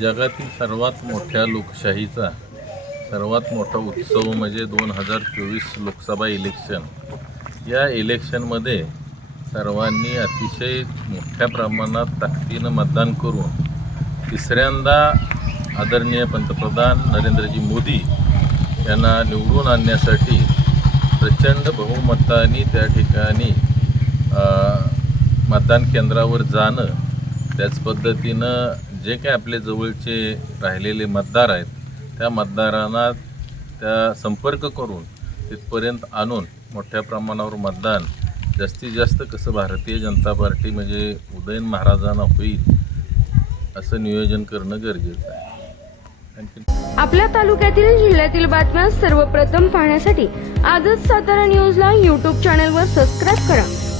जगातील सर्वात मोठ्या लोकशाहीचा सर्वात मोठा उत्सव म्हणजे दोन हजार चोवीस लोकसभा इलेक्शन. या इलेक्शनमध्ये सर्वांनी अतिशय मोठ्या प्रमाणात ताकदीनं मतदान करून तिसऱ्यांदा आदरणीय पंतप्रधान नरेंद्रजी मोदी यांना निवडून आणण्यासाठी प्रचंड बहुमतानी त्या ठिकाणी मतदान केंद्रावर जाणं त्याच पद्धतीनं जे काय आपले जवळचे राहिलेले मतदार आहेत त्या मतदारांना त्या संपर्क करून तिथपर्यंत आणून मोठ्या प्रमाणावर मतदान जास्तीत जास्त कसं भारतीय जनता पार्टी म्हणजे उदयन महाराजांना होईल असं नियोजन करणं गरजेचं आहे. आपल्या तालुक्यातील जिल्ह्यातील बातम्या सर्वप्रथम पाहण्यासाठी आजच सातारा न्यूजला यूट्यूब चॅनलवर सबस्क्राईब करा.